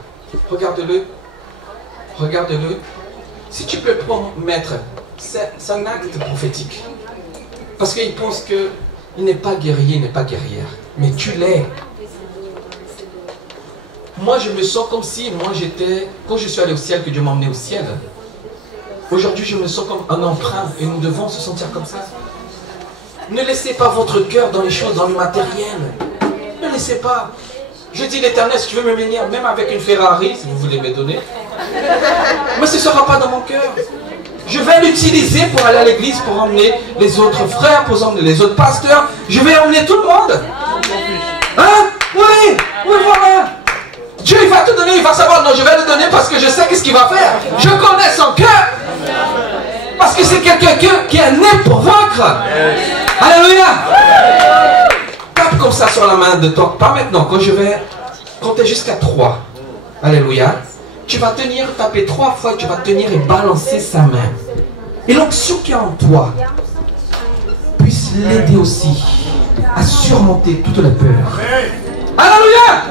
Regarde-le. Regarde-le. Si tu peux promettre, c'est un acte prophétique. Parce qu'il pense qu'il n'est pas guerrier, il n'est pas guerrière. Mais tu l'es. Moi, je me sens comme si, moi j'étais, quand je suis allé au ciel, que Dieu m'a emmené au ciel. Aujourd'hui, je me sens comme un emprunt et nous devons se sentir comme ça. Ne laissez pas votre cœur dans les choses, dans le matériel. Ne laissez pas. Je dis l'Éternel, si tu veux me bénir, même avec une Ferrari, si vous voulez me donner, mais ce ne sera pas dans mon cœur. Je vais l'utiliser pour aller à l'église, pour emmener les autres frères, pour emmener les autres pasteurs. Je vais emmener tout le monde. Hein? Oui, oui, voilà. Dieu, il va te donner, il va savoir, non, je vais le donner parce que je sais qu'est-ce qu'il va faire. Je connais son cœur. Parce que c'est quelqu'un qui est né pour vaincre. Alléluia. Tape comme ça sur la main de toi. Pas maintenant, quand je vais compter jusqu'à 3. Alléluia. Tu vas tenir, taper 3 fois, tu vas tenir et balancer sa main. Et l'onction qui est en toi puisse l'aider aussi à surmonter toutes les peurs. Alléluia.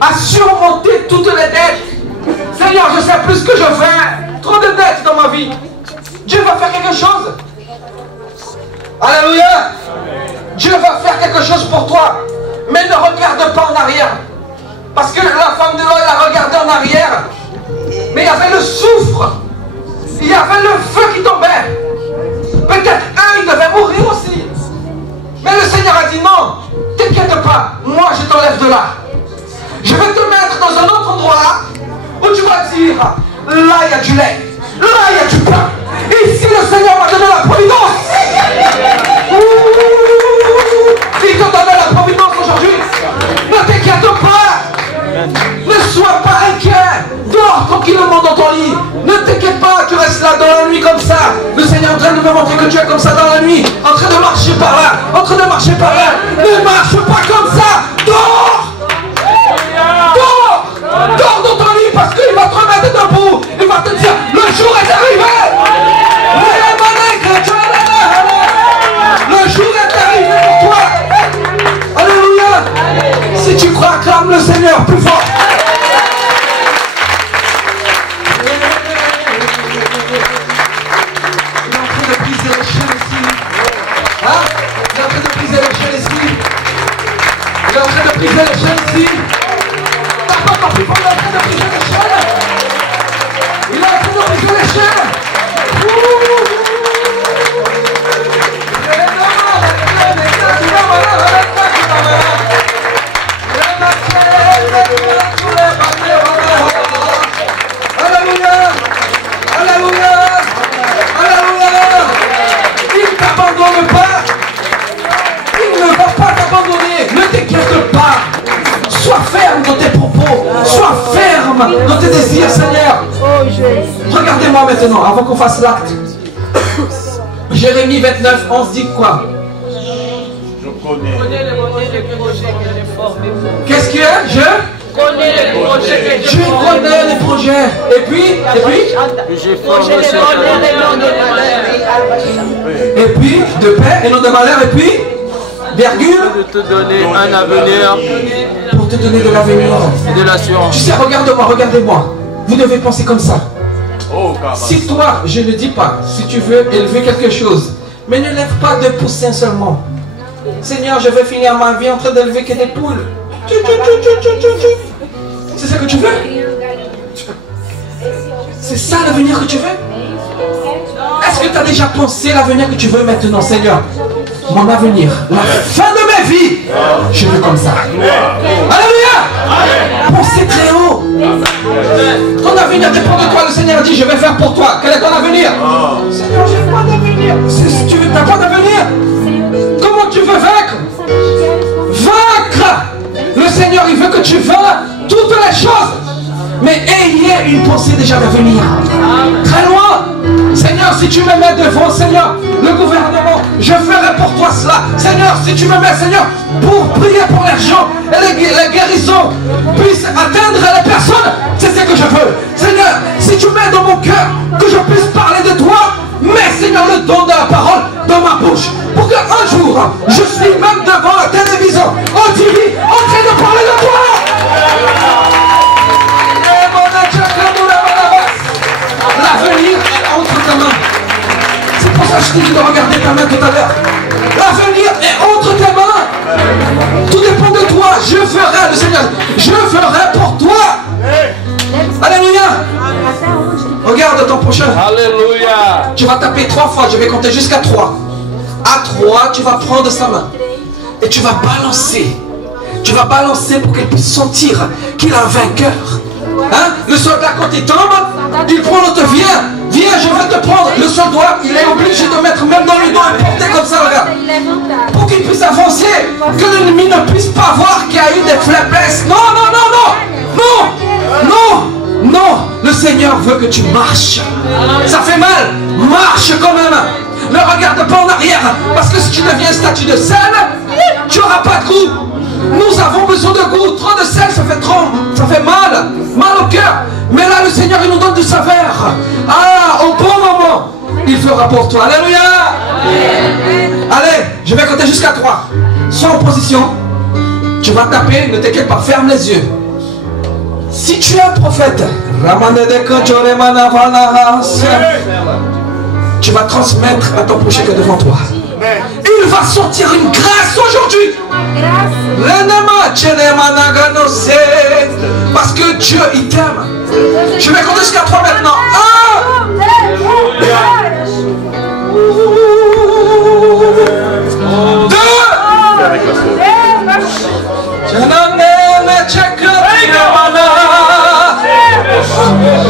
À surmonter toutes les dettes. Seigneur, je sais plus ce que je fais. Trop de dettes dans ma vie. Dieu va faire quelque chose. Alléluia. Dieu va faire quelque chose pour toi. Mais ne regarde pas en arrière. Parce que la femme de Lot, elle a regardé en arrière. Mais il y avait le soufre. Il y avait le feu qui tombait. Peut-être eux, ils devaient mourir aussi. Mais le Seigneur a dit non. T'inquiète pas. Moi, je t'enlève de là. Je vais te mettre dans un autre endroit où tu vas dire, là, il y a du lait. Là, il y a du pain. Ici, le Seigneur m'a donné la providence. Il t'a donné la providence aujourd'hui. Ne t'inquiète pas. Ne sois pas inquiet. Dors tranquillement dans ton lit. Ne t'inquiète pas, tu restes là dans la nuit comme ça. Le Seigneur est en train de me montrer que tu es comme ça dans la nuit. En train de marcher par là. En train de marcher par là. Ne marche pas comme ça. Dors. Dors. Dors dans ton lit parce qu'il va te remettre debout. Il va te dire, le jour est arrivé. Le jour est arrivé pour toi. Alléluia. Si tu crois, acclame le Seigneur plus fort. Il est en train de briser les chaînes ici. Hein? Il est en train de briser les chaînes ici. Il est en train de briser les chaînes ici. T'as pas compris pourquoi il est en train de briser les chaînes? Il est en train de briser les chaînes. Alléluia. Alléluia. Alléluia. Il ne t'abandonne pas. Il ne va pas t'abandonner. Ne t'inquiète pas. Sois ferme dans tes propos. Sois ferme dans tes désirs, Seigneur. Regardez-moi maintenant, avant qu'on fasse l'acte. Jérémie 29, 11 dit quoi? Je connais. Qu'est-ce qu'il y a? Je connais les projets. Et puis de paix et non de malheur. Et puis virgule, de te donner un avenir, pour te donner de l'avenir et de l'assurance. Tu sais, regarde-moi, regardez-moi. Vous devez penser comme ça. Si toi, je ne dis pas, si tu veux élever quelque chose, mais ne lève pas 2 poussins seulement. Seigneur, je vais finir ma vie en train d'élever que des poules. C'est ça que tu veux? C'est ça l'avenir que tu veux? Est-ce que tu as déjà pensé l'avenir que tu veux maintenant, Seigneur? Mon avenir, la fin de ma vie, je veux comme ça. Alléluia! Pensez très haut. Ton avenir dépend de toi. Le Seigneur dit, je vais faire pour toi. Quel est ton avenir? Seigneur, je n'ai pas d'avenir. Si tu n'as pas d'avenir, comment tu veux vaincre? Vaincre! Le Seigneur, il veut que tu vainques toutes les choses. Mais ayez une pensée déjà d'avenir. Très loin. Seigneur, si tu me mets devant, Seigneur, le gouvernement, je ferai pour toi cela. Seigneur, si tu me mets, Seigneur, pour prier pour les gens et les guérisons puissent atteindre les personnes, c'est ce que je veux. Seigneur, si tu mets dans mon cœur que je puisse parler de toi, mets, Seigneur, le don de la parole dans ma bouche. Pour qu'un jour, je suis même devant la télévision, en TV, en train de parler de toi. L'avenir est entre ta main. C'est pour ça que je t'ai dit de regarder ta main tout à l'heure. L'avenir est entre tes mains. Tout dépend de toi. Je ferai, le Seigneur, je ferai pour toi. Alléluia. Regarde ton prochain. Alléluia. Tu vas taper 3 fois, je vais compter jusqu'à 3. À 3, tu vas prendre sa main. Et tu vas balancer. Tu vas balancer pour qu'elle puisse sentir qu'il a un vainqueur. Hein? Le soldat, quand il tombe, il prend l'autre, viens, je vais te prendre. Le soldat, il est obligé de mettre même dans le dos et porter comme ça, regarde. Pour qu'il puisse avancer, que l'ennemi ne puisse pas voir qu'il y a eu des faiblesses. Non, non, non, non, non, non, non. Le Seigneur veut que tu marches. Ça fait mal, marche quand même. Ne regarde pas en arrière, parce que si tu deviens statue de sel, tu n'auras pas de goût. Nous avons besoin de goût. Trop de sel, ça fait mal au cœur. Mais là, le Seigneur, il nous donne du saveur. Ah, au bon moment, il fera pour toi. Alléluia. Allez, je vais compter jusqu'à 3. Sois en position. Tu vas taper, ne t'inquiète pas, ferme les yeux. Si tu es un prophète, tu vas transmettre à ton prochain qui est devant toi. Il va sortir une grâce aujourd'hui. Parce que Dieu, il t'aime. Je vais compter jusqu'à 3 maintenant. 1, 2,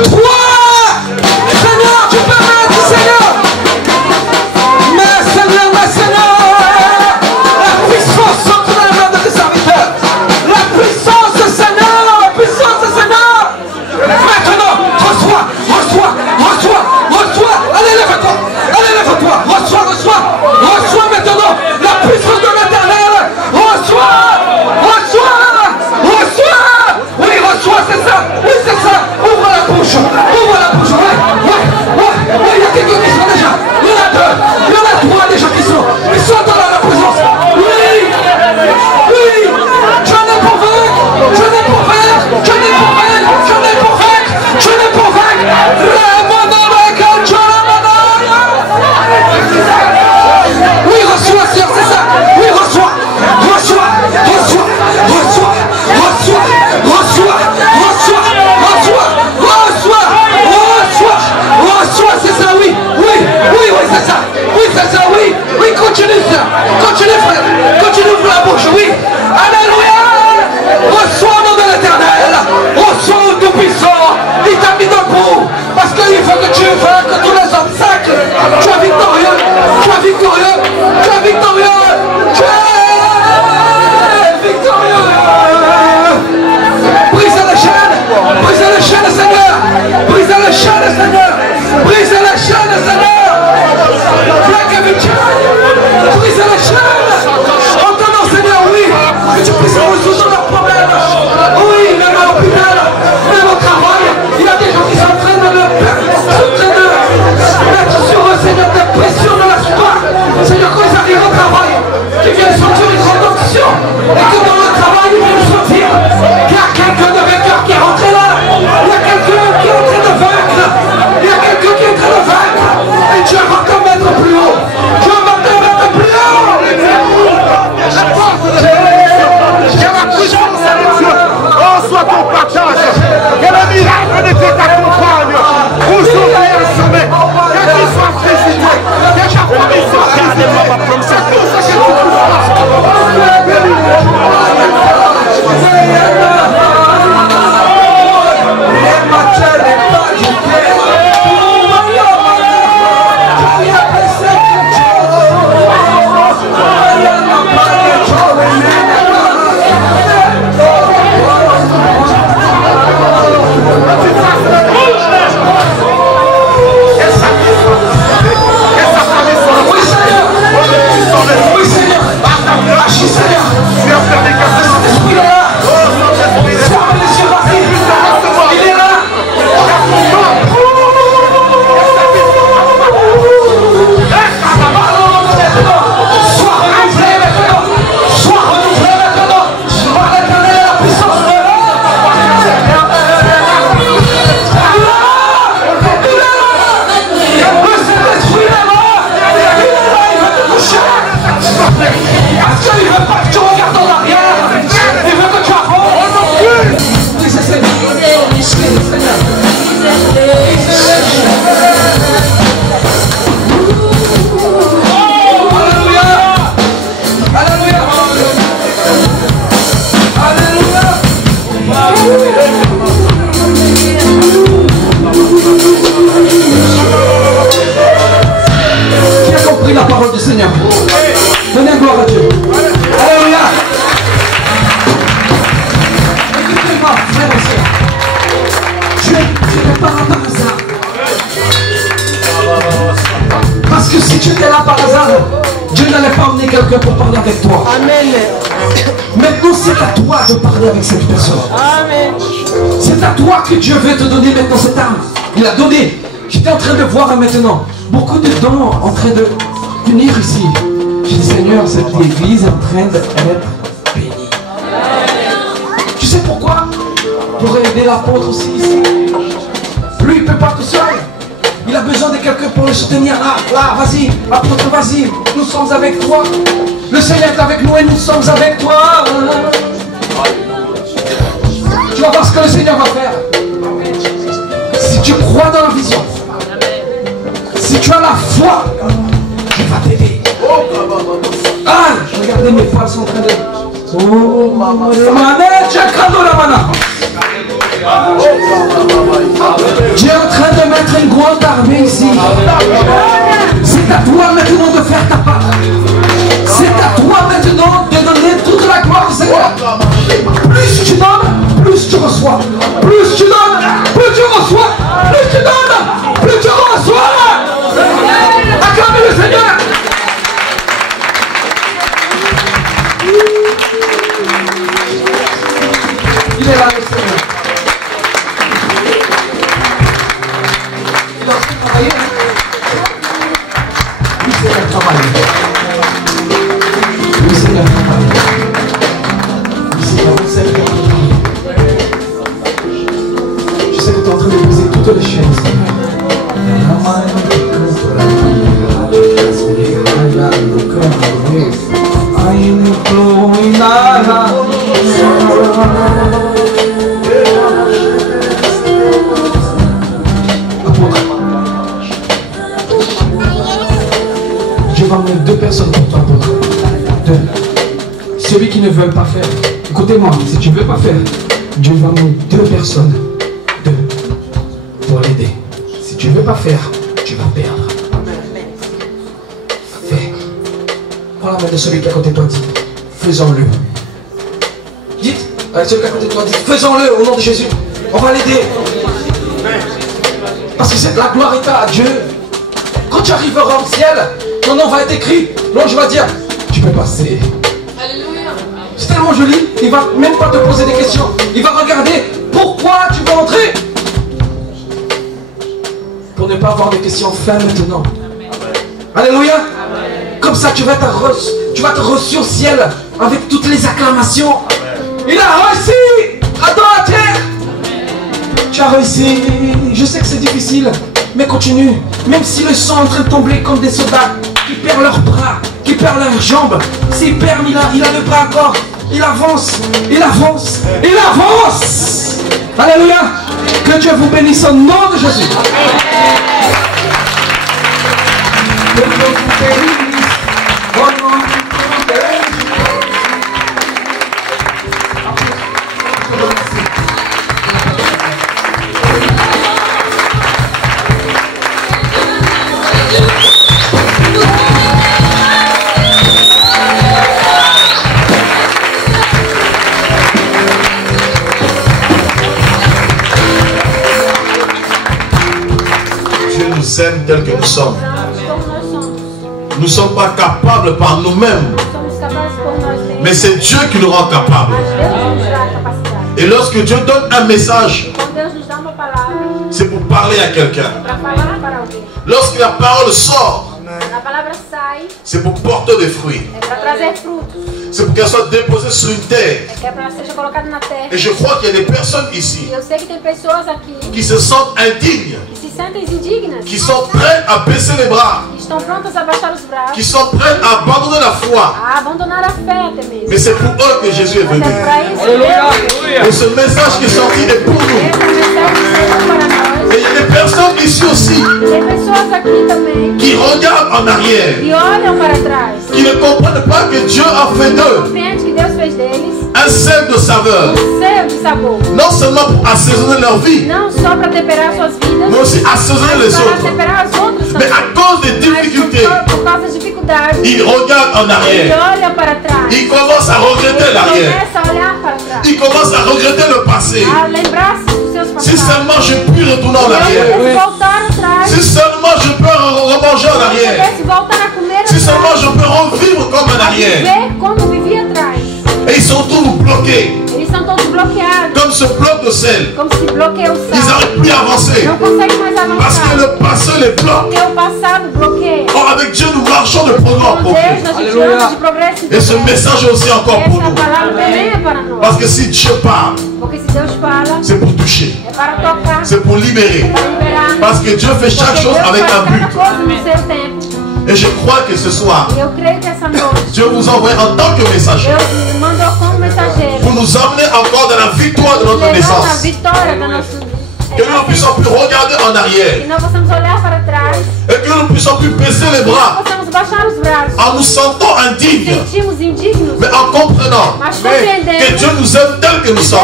3. Seigneur, tu peux mettre, Seigneur. Mais Seigneur, la puissance entre les mains de tes serviteurs. La puissance, Seigneur, Seigneur. Maintenant, reçois. Allez, lève-toi, reçois maintenant la puissance de l'Éternel. Reçois. Oui, reçois, c'est ça. Ouvre la bouche. Oui, il y a quelqu'un qui sont déjà. Il y en a 2, il y en a 3 déjà qui sont. Ils sont dans la présence. Oui, je n'ai pour vaincre. Oui, reçois, Seigneur, c'est ça. Oui, reçois, c'est ça, oui, c'est ça. Oui, continue, frère, continue, ouvre la bouche, oui. Alléluia. Reçois au nom de l'Éternel, reçois au Tout-Puissant. Il t'a mis debout, parce qu'il faut que tu vainques tous les obstacles. Tu es victorieux. Brise les chaînes, Seigneur. Brise les chaînes, Seigneur. Black victory. Brise les chaînes. En ton nom, Seigneur, oui. Que tu puisses résoudre leurs problèmes. Oui, même à l'hôpital, même au travail. Il y a des gens qui sont en train de mettre sur eux, Seigneur, des pressions de la soie. Seigneur, quand ils arrivent au travail, qu'ils viennent sortir une grande option. Et que dans le travail, ils viennent sortir. Il y a quelqu'un de vainqueur qui est rentré là. Il y a quelqu'un qui est en train de vaincre. Et Dieu va te mettre plus haut. Que la puissance de Dieu soit ton partage. Que le miracle de Dieu t'accompagne. Pour sauver un sommet. Que tu sois félicité. Que ta famille soit félicitée. C'est tout ce que tu peux faire. Seigneur. Tu as fait des cadeaux. Saint-Esprit est là. Ferme les yeux, vas-y. Il est là. Sois renouvelé maintenant. Sois renouvelé maintenant. Par l'Éternel et la puissance de l'homme. Le Saint-Esprit est là. Il veut te toucher. Parce qu'il ne veut pas que tu regardes en arrière. Il veut que tu avances. Oui, c'est Seigneur. Qui a compris la parole du Seigneur? Donnez gloire à Dieu. Alléluia. Écoutez-moi, frère et sœur. Tu n'es pas là par hasard. Parce que si tu étais là par hasard, Dieu n'allait pas emmener quelqu'un pour parler avec toi. Amen. Maintenant, c'est à toi de parler avec cette personne. Amen. C'est à toi que Dieu veut te donner maintenant cette arme. Il a donné. J'étais en train de voir maintenant beaucoup de dons en train de venir ici. Je dis, Seigneur, cette église est en train d'être bénie. Tu sais pourquoi? Pour aider l'apôtre aussi ici. Lui, il ne peut pas tout seul. Il a besoin de quelqu'un pour le soutenir. Là, vas-y, apôtre, vas-y. Nous sommes avec toi. Le Seigneur est avec nous et nous sommes avec toi. Tu vas voir ce que le Seigneur va faire. Si tu crois dans la vision, si tu as la foi, il va t'aider. Ah, regardez, mes poils sont en train de... Oh, maman, Dieu est en train de mettre une grande armée ici. C'est à toi maintenant de faire ta part. C'est à toi maintenant de donner toute la gloire au Seigneur. Plus tu donnes, plus tu reçois. Plus tu donnes, plus tu reçois. Plus tu donnes, plus tu reçois. Acclamez le Seigneur. Il est là, le Seigneur. Il est en train de travailler. Oui, Seigneur, travaille. Oui, Seigneur, travaille. Oui, Seigneur, vous savez que je sais que tu es en train de briser toutes les chaînes, Seigneur. Dieu va mettre deux personnes pour toi, apôtre. Deux. Celui qui ne veut pas faire. Écoutez-moi, si tu ne veux pas faire, Dieu va mettre deux personnes. Deux. Pour l'aider. Si tu ne veux pas faire, tu vas perdre. Fais. Prends la main de celui qui est à côté de toi, dit, faisons-le. Dites, avec celui qui est à côté de toi, dites, faisons-le au nom de Jésus. On va l'aider. Parce que la gloire est à Dieu. Quand tu arriveras au ciel, ton nom va être écrit. L'ange va dire, tu peux passer. Alléluia. C'est tellement joli, il va même pas te poser des questions. Il va regarder pourquoi tu veux entrer. Pour ne pas avoir de questions fin maintenant. Alléluia. Comme ça, tu vas te reçu au ciel avec toutes les acclamations. Il a réussi à dans la terre. Tu as réussi. Je sais que c'est difficile, mais continue. Même si le sang est en train de tomber comme des soldats qui perdent leurs bras, qui perdent leurs jambes. S'il perd, il a le bras encore. Il avance, il avance, il avance. Alléluia. Que Dieu vous bénisse au nom de Jésus. Que Dieu vous bénisse au nom de Jésus. Dieu nous aime tel que nous sommes. Nous ne sommes pas capables par nous-mêmes Mais c'est Dieu qui nous rend capables. Et lorsque Dieu donne un message, c'est pour parler à quelqu'un. Lorsque la parole sort, c'est pour porter des fruits. C'est pour qu'elle soit déposée sur une terre. Et je crois qu'il y a des personnes ici qui se sentent indignes, qui sont prêts à baisser les bras, qui sont prêts à abandonner la foi. Mais c'est pour eux que Jésus est venu. Et ce message qui est sorti est pour nous. Et il y a des personnes ici aussi qui regardent en arrière, qui ne comprennent pas que Dieu a fait d'eux un sel de saveur, non seulement pour assaisonner leur vie, mais aussi assaisonner les autres. Mais à cause des difficultés, ils regardent en arrière, ils commencent à regretter l'arrière, ils commencent à regretter le passé. Si seulement je puis retourner en arrière, si seulement je peux remanger en arrière, si seulement je peux revivre comme en arrière. Et ils sont tous bloqués. Comme ce bloc de sel. Ils n'arrivent plus à avancer. Parce que le passé les bloque. Or avec Dieu nous marchons de progrès en progrès. Et ce message est aussi encore pour nous. Parce que si Dieu parle, c'est pour toucher. C'est pour libérer. Parce que Dieu fait chaque chose avec un but. Et je crois que ce soir, Dieu vous envoie en tant que messager pour nous emmener encore dans la victoire de notre naissance. Que nous ne puissions plus regarder en arrière. Et que nous ne puissions plus baisser les bras en nous sentant indignes. Mais en comprenant que Dieu nous aime tel que nous sommes.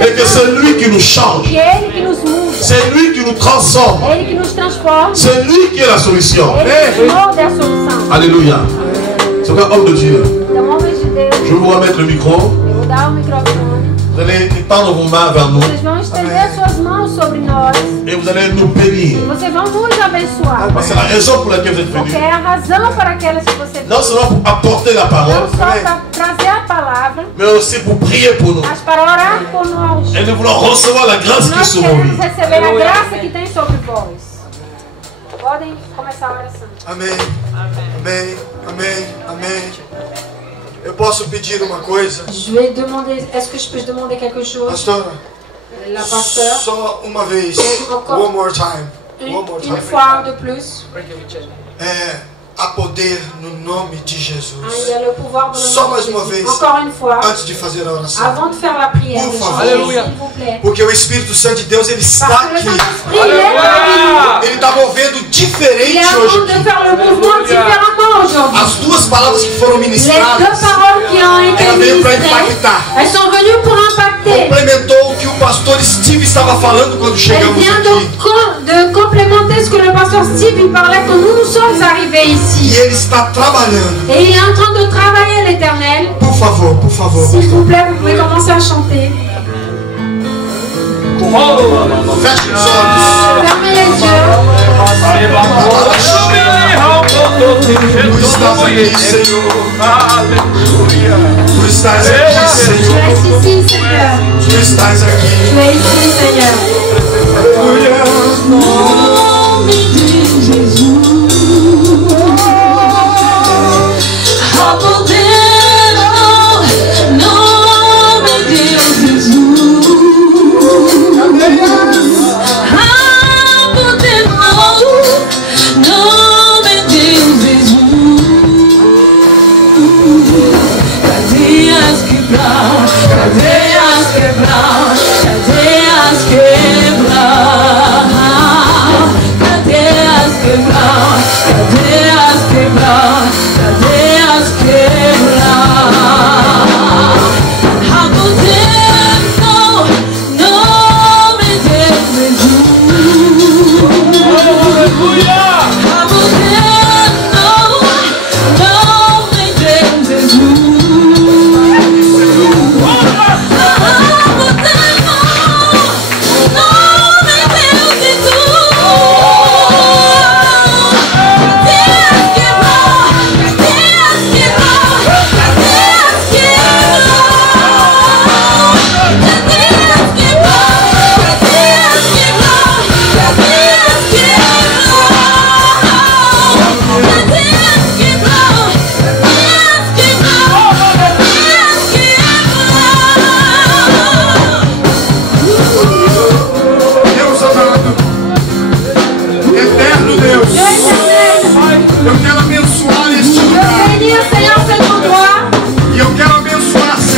Et que c'est lui qui nous change. C'est lui qui nous transforme. C'est lui qui est la solution. Alléluia. C'est un homme de Dieu. Je vais vous remettre le micro. Vous allez étendre vos mains vers nous. Et vous allez nous bénir. C'est la raison pour laquelle vous êtes venus. Non seulement pour apporter la parole, mais aussi pour prier pour nous. Et nous voulons recevoir la grâce qui est sur nos vies. Amém. Amém. Amém. Amém. Eu posso pedir uma coisa? Je vais demander, est-ce que je peux demander quelque chose? Pastora, La pasteur. só uma vez. Encore. One more time. One more time. Une fois de plus. Há poder no nome de Jesus. Il y a le pouvoir dans le Só nom de mais uma Jésus. vez. Encore une fois. Antes de fazer a oração. Avant de faire la prière. Por de favor. chanter, s'il vous plaît. Porque o Espírito Santo de Deus ele está Parce que le aqui. Saint-Esprit il est parmi nous. Ele está movendo Il est diferente en train hoje de aqui. faire le mouvement différemment aujourd'hui. As duas palavras que foram Les deux ministradas, paroles qui ont été ela veio para ministrées, impactar. elles sont venues pour impacter. Complementou o que o pastor Steve estava falando quando Elle chegamos vient aqui. de complémenter ce que le pasteur Steve il parlait quand nous sommes arrivés E ici. ele está trabalhando. Et il est en train de travailler l'Éternel. Por favor, por favor. S'il vous plaît, vous pouvez commencer à chanter. Feche os olhos. Fermez les yeux. Tu estás aqui, Senhor. Tu estás aqui, Tu Senhor. es ici, Seigneur. Tu estás aqui. Tu es ici, Seigneur. Nome de Jesus, há poder no nome de Jesus, há poder no nome de Jesus. Cadeias quebrar, cadeias quebrar, cadeias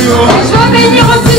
Je veux bénir aussi